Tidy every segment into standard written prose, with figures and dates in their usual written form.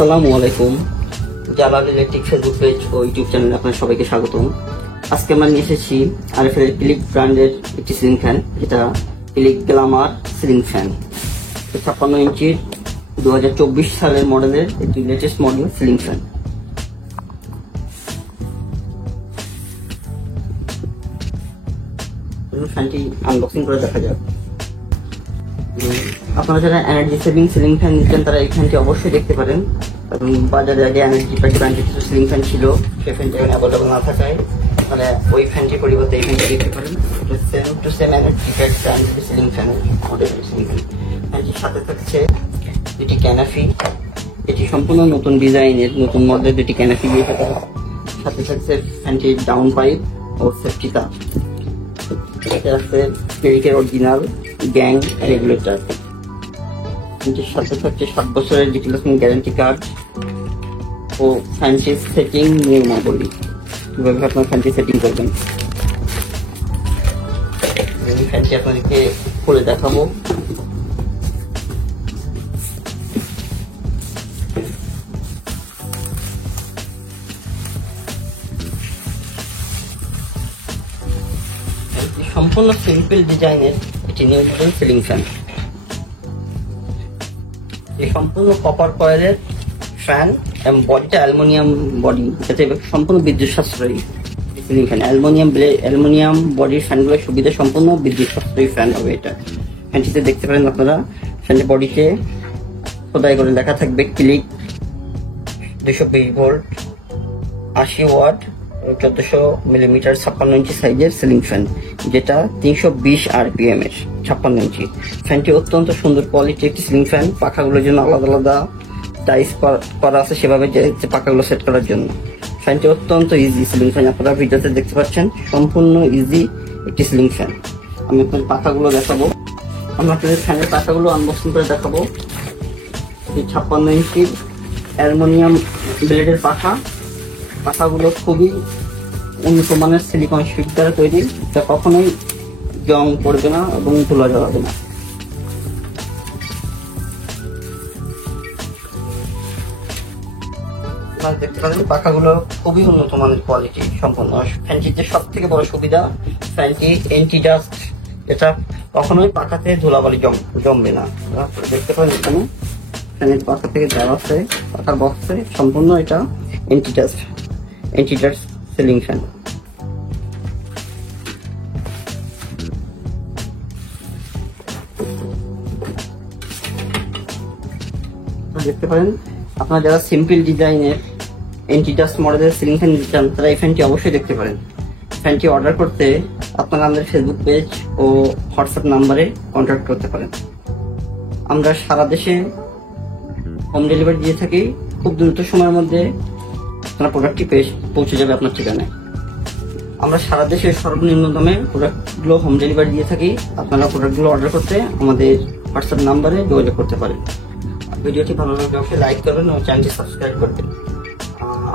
আসসালামু আলাইকুম। Jalal electric Facebook page ও YouTube চ্যানেলে আপনার সবাইকে স্বাগতম। আজকে আমরা নিয়ে এসেছি আরএফএল ক্লিক ব্র্যান্ডের একটি সিলিং ফ্যান, যেটা ক্লিক গ্ল্যামার সিলিং ফ্যান। 56 ইঞ্চির 2024 সালের মডেলের একটি লেটেস্ট মডেল সিলিং ফ্যান। ফ্যানটি আনবক্সিং করে দেখা যাক। আপনারা যারা এনার্জি সেভিং সিলিং ফ্যান নিচ্ছেন তারা এই ফ্যানটি অবশ্যই দেখতে পারেন। এবং বাজারে আগে এনার্জি ব্র্যান্ডের কিছু সিলিং ফ্যান ছিল, সেই ফ্যানটি এখন অ্যাভেলেবল না থাকায় মানে ওই ফ্যানটির পরিবর্তে এই ফ্যানটি দেখতে পারেন। সেম টু সেম এনার্জি ব্র্যান্ডের সিলিং ফ্যানের মডেলের সিলিং ফ্যান। ফ্যানটির সাথে থাকছে দুটি ক্যানাফি, এটি সম্পূর্ণ নতুন ডিজাইনের নতুন মডেলের দুটি ক্যানাফি দিয়ে থাকা। সাথে থাকছে ফ্যানটির ডাউন পাইপ ও সেফটি তার। এতে আছে ক্লিকের অরিজিনাল গ্যাং রেগুলেটর। ফ্যানটির সাথে থাকছে 7 বছরের রিপ্লেসমেন্ট গ্যারান্টি কার্ড ও ফ্যানটি সেটিং নিয়মাবলী, কিভাবে আপনার ফ্যানটি সেটিং করবেন। ফ্যানটি আপনাদেরকে খুলে দেখাবো। সম্পূর্ণ সিম্পল ডিজাইনের একটি নিউ মডেল সিলিং ফ্যান। এই সম্পূর্ণ কপার কয়েলের ফ্যান এবং বডিটা অ্যালুমিনিয়াম বডি, যাতে সম্পূর্ণ বিদ্যুৎ সাশ্রয়ী সিলিং ফ্যান। অ্যালুমিনিয়াম বডির ফ্যানগুলোর সুবিধা সম্পূর্ণ বিদ্যুৎ সাশ্রয়ী ফ্যান হবে এটা। ফ্যানটিতে দেখতে পারেন আপনারা, ফ্যানের বডিতে খোদাই করে লেখা থাকবে ক্লিক 220 ভোল্ট 80 ওয়াট 1400 মিলিমিটার 56 ইঞ্চি সাইজের সিলিং ফ্যান, যেটা 320 RPM এর 56 ইঞ্চি। ফ্যানটি অত্যন্ত সুন্দর কোয়ালিটি একটি সিলিং ফ্যান। পাখাগুলোর জন্য আলাদা আলাদা টাইস করা আছে, সেভাবে যে পাখাগুলো সেট করার জন্য। ফ্যানটি অত্যন্ত ইজি সিলিং ফ্যান, আপনারা ভিডিওতে দেখতে পাচ্ছেন সম্পূর্ণ ইজি একটি সিলিং ফ্যান। আমি আপনার পাখাগুলো দেখাবো, আমরা আপনাদের ফ্যানের পাখাগুলো আনবক্সিং করে দেখাবো। এই 56 ইঞ্চির অ্যালুমিনিয়াম ব্লেডের পাখাগুলো খুবই উন্নত মানের সিলিকন শীট দ্বারা তৈরি, যা কখনোই জং পড়বে না এবং ধুলা জ্বলাবে না। দেখতে পারেন পাখাগুলো খুবই উন্নত মানের কোয়ালিটি সম্পন্ন। ফ্যানটিতে সব থেকে বড় সুবিধা, ফ্যানটি এন্টি ডাস্ট, এটা কখনোই পাখাতে ধুলাবালি জমবে না। দেখতে পারেন এখানে ফ্যানের পাখা থেকে দেওয়া আছে, পাখার বক্সে সম্পূর্ণ এটা এন্টি ডাস্ট সিলিং ফ্যান। দেখতে পারেন আপনারা যারা সিম্পল ডিজাইনের এন্টি ডাস্ট মডেলের সিলিং ফ্যান নিতে চান তারা এই ফ্যানটি অবশ্যই দেখতে পারেন। ফ্যানটি অর্ডার করতে আপনারা আমাদের ফেসবুক পেজ ও হোয়াটসঅ্যাপ নাম্বারে কন্ট্যাক্ট করতে পারেন। আমরা সারা দেশে হোম ডেলিভারি দিয়ে থাকি। খুব দ্রুত সময়ের মধ্যে আপনার প্রোডাক্টটি পৌঁছে যাবে আপনার ঠিকানায়। আমরা সারা দেশে সর্বনিম্ন দামে প্রোডাক্টগুলো হোম ডেলিভারি দিয়ে থাকি। আপনারা প্রোডাক্টগুলো অর্ডার করতে আমাদের হোয়াটসঅ্যাপ নাম্বারে যোগাযোগ করতে পারেন। ভিডিওটি ভালো লাগলে অবশ্যই লাইক করবেন এবং চ্যানেলটি সাবস্ক্রাইব করবেন।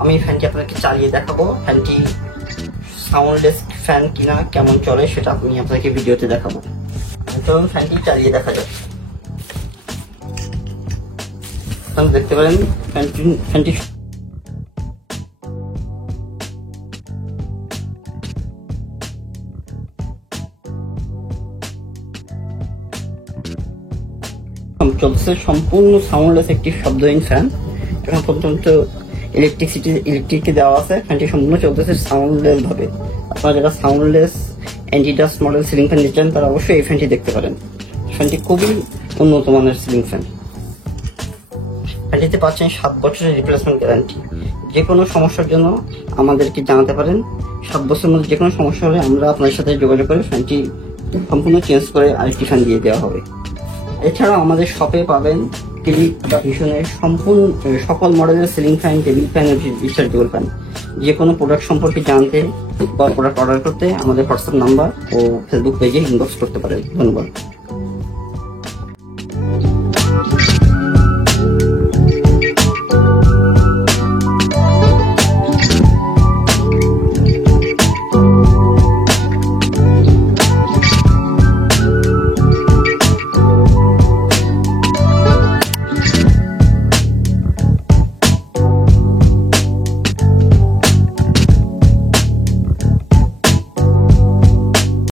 আমি ফ্যানটি আপনাকে চালিয়ে দেখাবো। ফ্যানটি সাউন্ডলেস ফ্যান কিনা, কেমন চলে সেটা আমি আপনাকে ভিডিওতে দেখাবো। চলুন ফ্যানটি চালিয়ে দেখা যাক। দেখতে পারেন ফ্যানটি চলছে সম্পূর্ণ সাউন্ডলেস একটি শব্দহীন ফ্যান। এখন পর্যন্ত ইলেকট্রিক দেওয়া আছে। ফ্যানটি সম্পূর্ণ চলতেছে সাউন্ডলেস ভাবে। আপনারা যারা soundless anti dust model ceiling fan নিচ্ছেন তারা অবশ্যই এই ফ্যানটি দেখতে পারেন। ফ্যানটি খুবই উন্নত মানের সিলিং ফ্যান। ফ্যানটিতে পাচ্ছেন 7 বছরের রিপ্লেসমেন্ট গ্যারান্টি। যে কোনো সমস্যার জন্য আমাদেরকে জানাতে পারেন। 7 বছরের মধ্যে যে কোনো সমস্যা হলে আমরা আপনার সাথে যোগাযোগ করে ফ্যানটি সম্পূর্ণ চেঞ্জ করে আরেকটি ফ্যান দিয়ে দেওয়া হবে। এছাড়াও আমাদের শপে পাবেন ক্লিক ভিশনের সম্পূর্ণ সকল মডেলের সিলিং ফ্যান, টেবিল ফ্যান এবং রিচার্জেবল ফ্যান। যে কোনো প্রোডাক্ট সম্পর্কে জানতে বা প্রোডাক্ট অর্ডার করতে আমাদের হোয়াটসঅ্যাপ নাম্বার ও ফেসবুক পেজে ইনবক্স করতে পারেন। ধন্যবাদ।